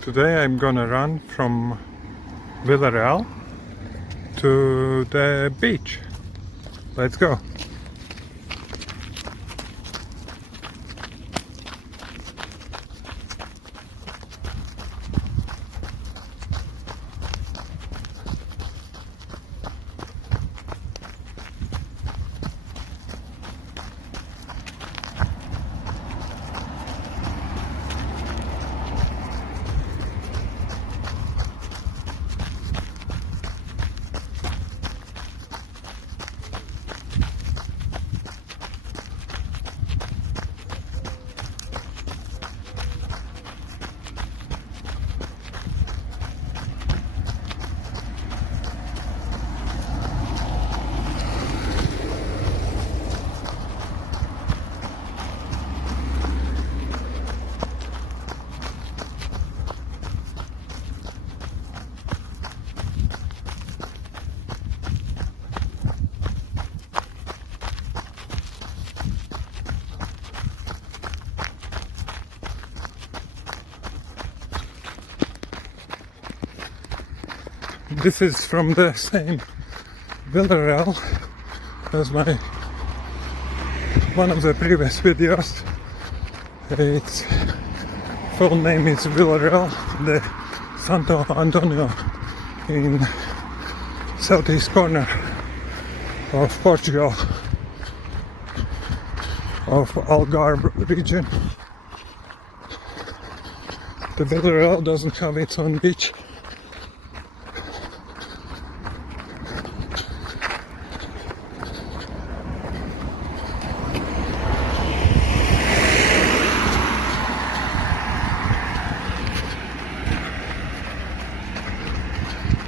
Today I'm gonna run from Villarreal to the beach. Let's go. This is from the same Villarreal as one of the previous videos. Its full name is Villarreal de Santo Antonio in southeast corner of Portugal, of Algarve region. The Villarreal doesn't have its own beach.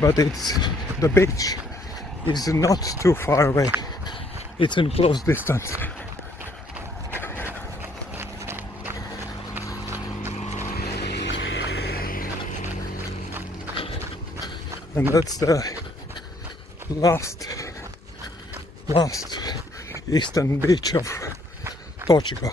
But the beach is not too far away. It's in close distance. And that's the last eastern beach of Portugal.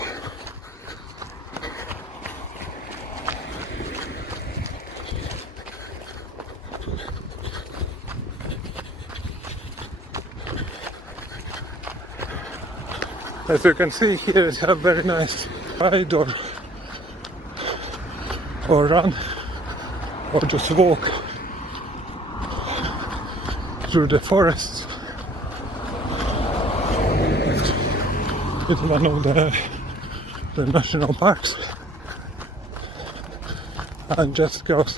As you can see, here is a very nice ride or run or just walk through the forests. It's one of the national parks, and just goes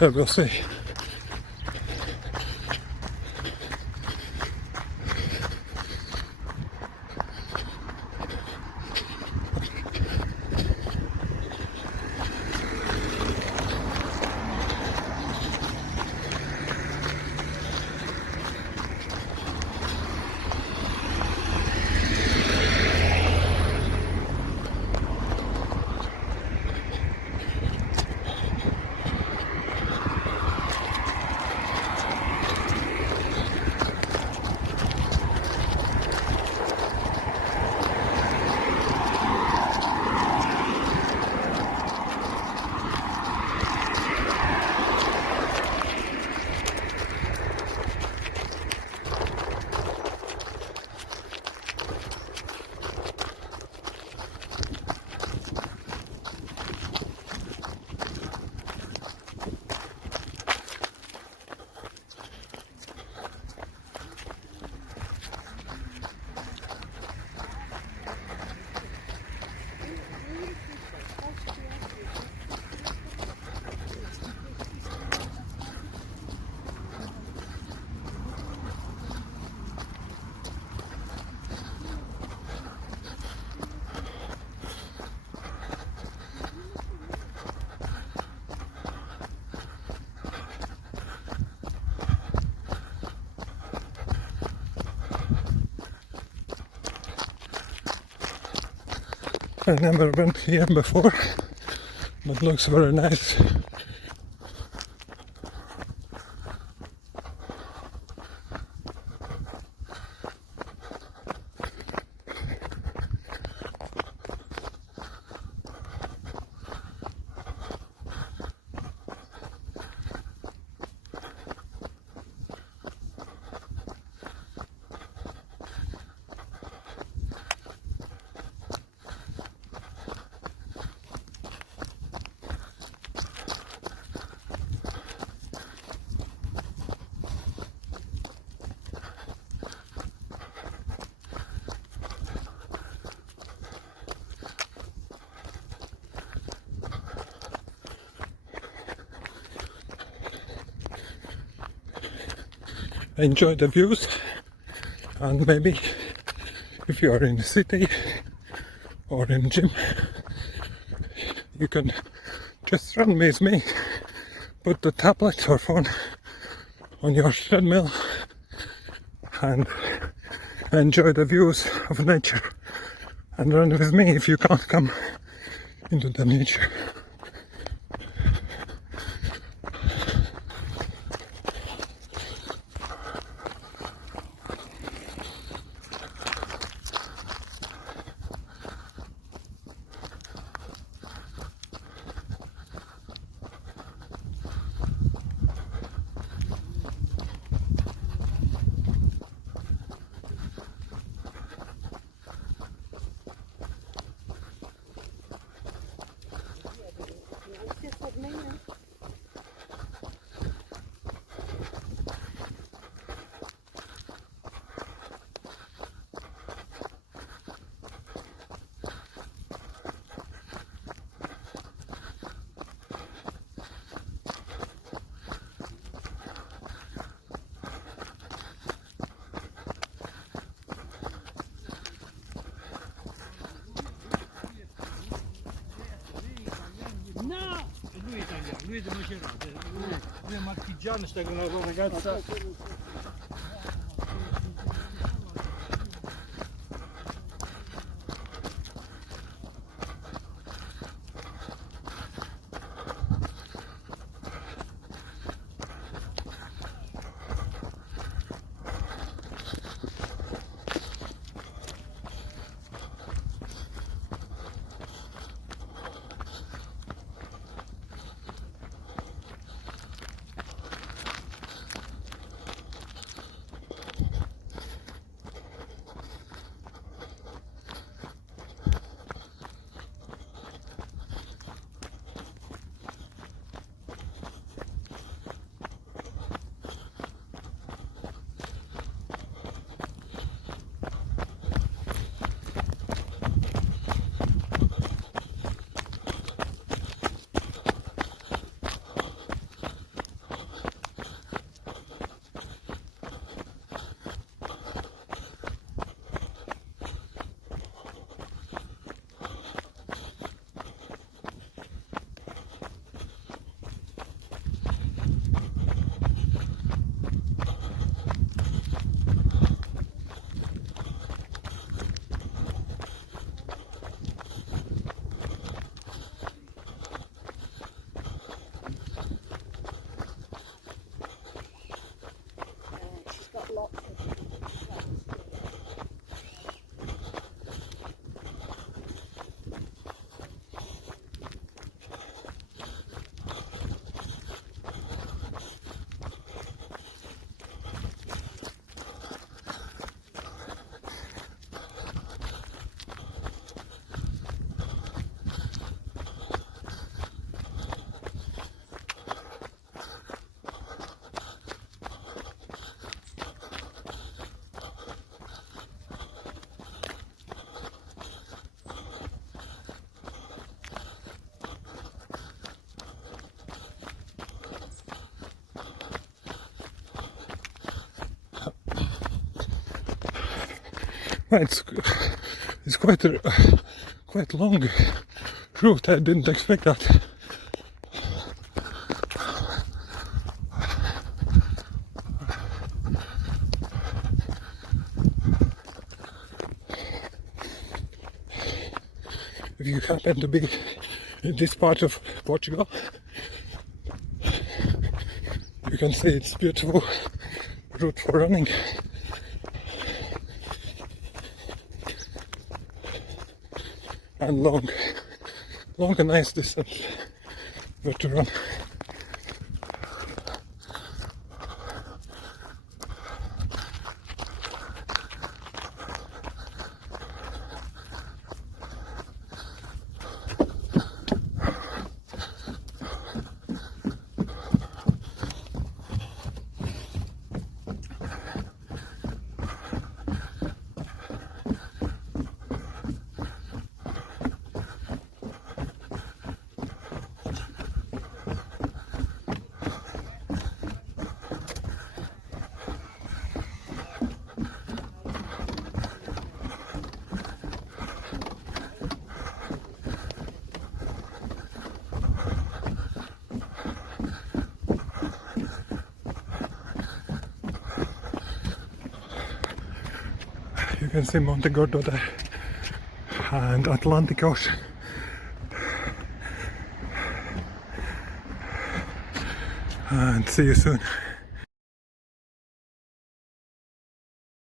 we'll see. I've never been here before, but looks very nice. enjoy the views, and maybe if you are in the city or in gym, you can just run with me, put the tablet or phone on your treadmill and enjoy the views of nature, and run with me if you can't come into the nature. Lui è demacerato, lui è marchigiano, sta con una ragazza. She's got lots of Well, it's quite long route. I didn't expect that. If you happen to be in this part of Portugal, you can see it's beautiful route for running. And long and nice distance where to run. can see Monte Gordo there and Atlantic Ocean. And see you soon.